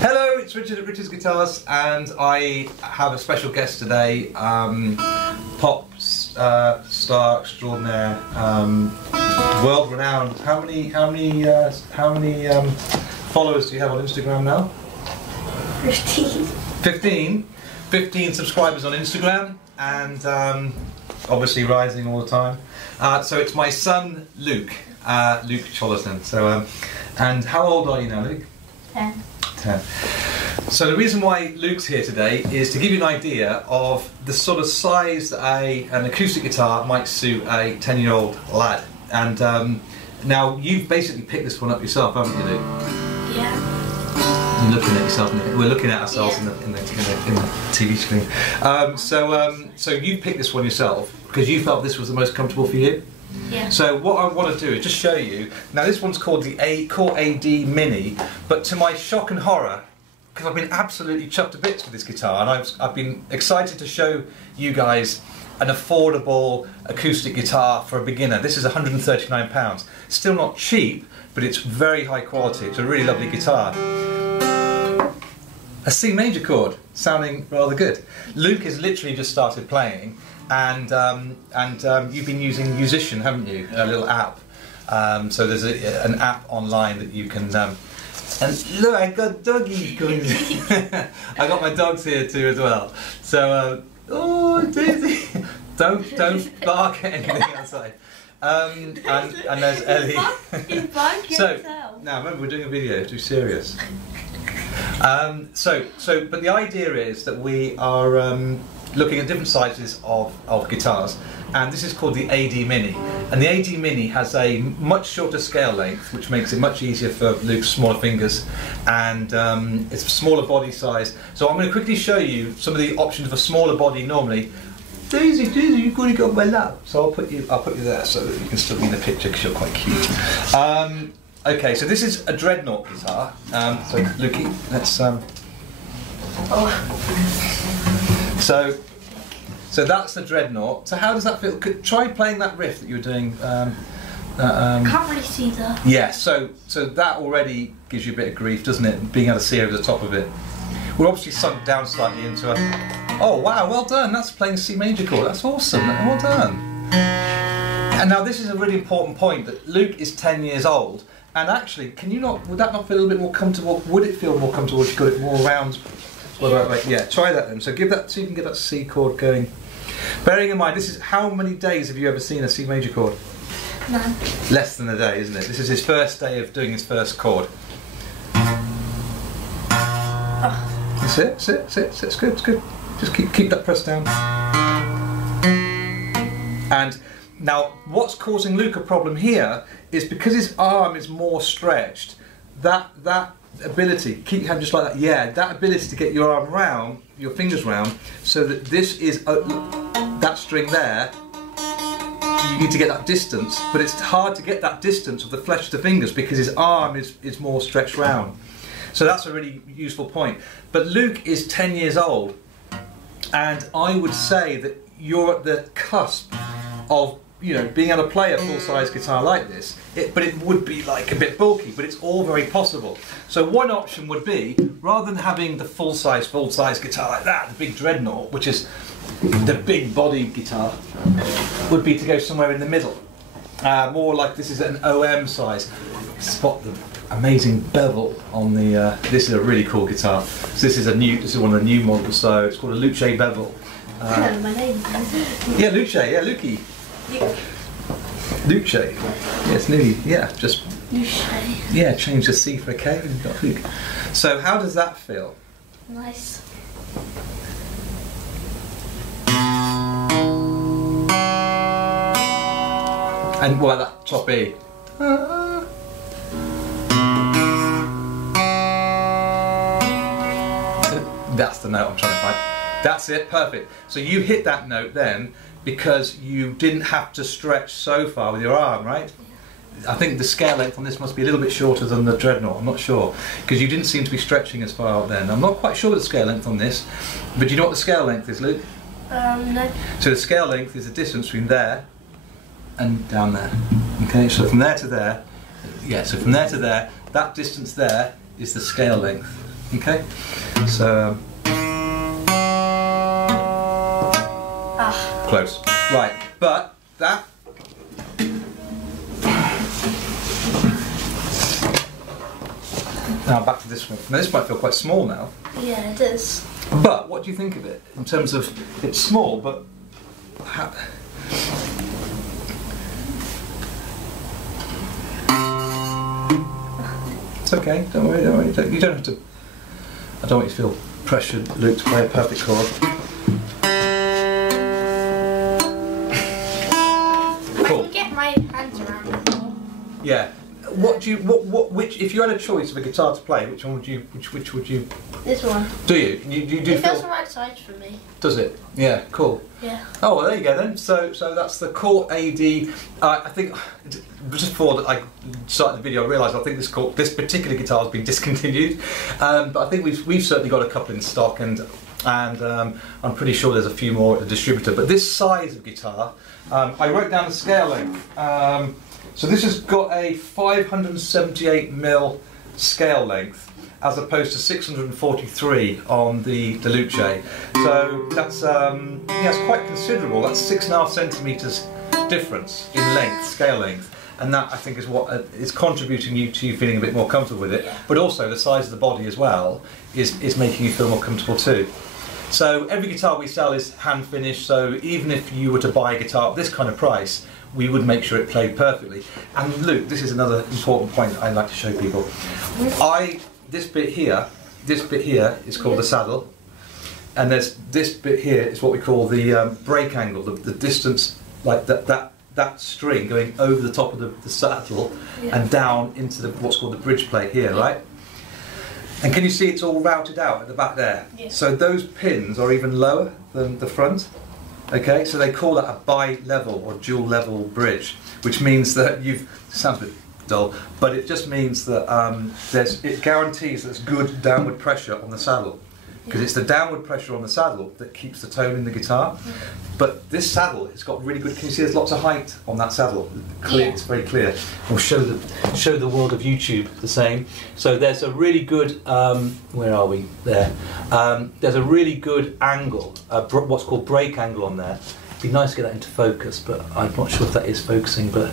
Hello, it's Richard at Richard's Guitars, and I have a special guest today, pop star extraordinaire, world renowned. How many followers do you have on Instagram now? 15. 15 subscribers on Instagram, and obviously rising all the time. So it's my son Luke, Luke Chollerton. So, and how old are you now, Luke? 10. 10. So the reason why Luke's here today is to give you an idea of the sort of size that an acoustic guitar might suit a 10-year-old lad. And now you've basically picked this one up yourself, haven't you, Luke? Yeah. You're looking at yourself. We're looking at ourselves, yeah, in the TV screen. So you picked this one yourself because you felt this was the most comfortable for you. Yeah. So what I want to do is just show you. Now this one's called the Core AD Mini, but to my shock and horror, because I've been absolutely chucked to bits with this guitar, and I've been excited to show you guys an affordable acoustic guitar for a beginner. This is £139. Still not cheap, but it's very high quality. It's a really lovely guitar. A C major chord, sounding rather good. Luke has literally just started playing, and you've been using Musician, haven't you? A little app. So there's an app online that you can. And look, I got doggy going. I got my dogs here too as well. So oh, Daisy, don't bark at anything outside. And there's Ellie. So now remember, we're doing a video. Too serious. But the idea is that we are looking at different sizes of guitars, and this is called the AD Mini, and the AD Mini has a much shorter scale length, which makes it much easier for Luke's smaller fingers, and it's a smaller body size. So I'm going to quickly show you some of the options of a smaller body normally. Daisy, you've got to go on my lap. So I'll put you there so that you can still be in the picture because you're quite cute. Okay, so this is a Dreadnought guitar. So Lukey, let's So that's the Dreadnought. So how does that feel? Try playing that riff that you were doing. Can't really see that. Yeah. So that already gives you a bit of grief, doesn't it? Being able to see over the top of it. We're obviously sunk down slightly into a. Oh wow! Well done. That's playing C major chord. That's awesome. Well done. And now this is a really important point, that Luke is 10 years old. And actually, would that not feel a little bit more comfortable? Would it feel more comfortable if you got it more round? Well, yeah, try that then. So so you can get that C chord going. Bearing in mind, this is, how many days have you ever seen a C major chord? None. Less than a day, isn't it? This is his first day of doing his first chord. That's it. It's good. It's good. Just keep that pressed down. And now, what's causing Luke a problem here is because his arm is more stretched. That ability, keep your hand just like that. Yeah, that ability to get your arm round, your fingers round, so that this is that string there. You need to get that distance, but it's hard to get that distance of the flesh of the fingers because his arm is more stretched round. So that's a really useful point. But Luke is 10 years old, and I would say that you're at the cusp of, you know, being able to play a full-size guitar like this, but it would be like a bit bulky, but it's all very possible. So one option would be, rather than having the full-size guitar like that, the big Dreadnought, which is the big body guitar, would be to go somewhere in the middle. More like this is an OM size. Spot the amazing bevel on the, this is a really cool guitar. So this is one of the new models, so it's called a Luce bevel. My name. Yeah, Luce, yeah, Lukey. Luce. Yeah, it's nearly, yeah, just. Luce. Yeah, change the C for a K and you've got Luke. So how does that feel? Nice. And what about that top E? That's the note I'm trying to find. That's it, perfect. So you hit that note then because you didn't have to stretch so far with your arm, right? I think the scale length on this must be a little bit shorter than the Dreadnought, I'm not sure, because you didn't seem to be stretching as far then. I'm not quite sure the scale length on this, but do you know what the scale length is, Luke? No. So the scale length is the distance between there and down there. Okay, so from there to there, yeah, so from there to there, that distance there is the scale length. Okay, so close. Right, but that. Now back to this one. Now this might feel quite small now. Yeah, it is. But what do you think of it in terms of it's small, but it's okay. Don't worry. Don't worry. You don't have to. I don't want you to feel pressured, Luke, to play a perfect chord. Cool. I can get my hands around it more. Yeah. What do you? Which? If you had a choice of a guitar to play, which one would you? Which would you? This one. Do you? You do It feel? feels the right size for me. Does it? Yeah. Cool. Yeah. Oh well, there you go then. So that's the Core AD. I think just before I started the video, I realised I think this particular guitar has been discontinued. But I think we've certainly got a couple in stock, and I'm pretty sure there's a few more at the distributor. But this size of guitar, I wrote down the scale length. So this has got a 578mm scale length, as opposed to 643 on the Luce. So that's it's quite considerable. That's 6.5 centimeters difference in length, scale length, and that I think is what is contributing to you feeling a bit more comfortable with it. But also the size of the body as well is making you feel more comfortable too. So every guitar we sell is hand finished. So even if you were to buy a guitar at this kind of price, we would make sure it played perfectly. And Luke, this is another important point that I like to show people. This bit here is called the saddle, and there's this bit here is what we call the break angle, the distance, like that string going over the top of the saddle and down into what's called the bridge plate here, right? And can you see it's all routed out at the back there? Yeah. So those pins are even lower than the front. Okay, so they call that a bi-level or dual-level bridge, which means that sounds a bit dull, but it just means that it guarantees there's good downward pressure on the saddle, because it's the downward pressure on the saddle that keeps the tone in the guitar. But this saddle, it's got really good. Can you see there's lots of height on that saddle? Clear, it's very clear. We'll show the world of YouTube the same. So there's a really good. Where are we? There. There's a really good angle, what's called break angle on there. It'd be nice to get that into focus, but I'm not sure if that is focusing. But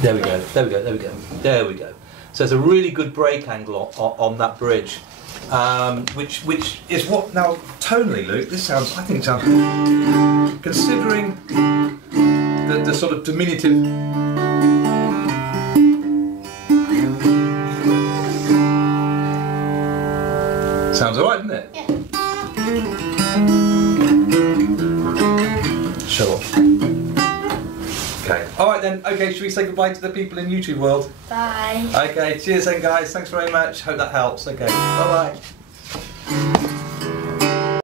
there we go. There we go. There we go. There we go. So there's a really good break angle on that bridge. Which is what now tonally, Luke. I think it sounds, considering the sort of diminutive. Sounds alright, doesn't it? Yeah. Show off. Okay. Alright then, okay, should we say goodbye to the people in YouTube world? Bye. Okay, cheers then guys, thanks very much, hope that helps. Okay, bye bye.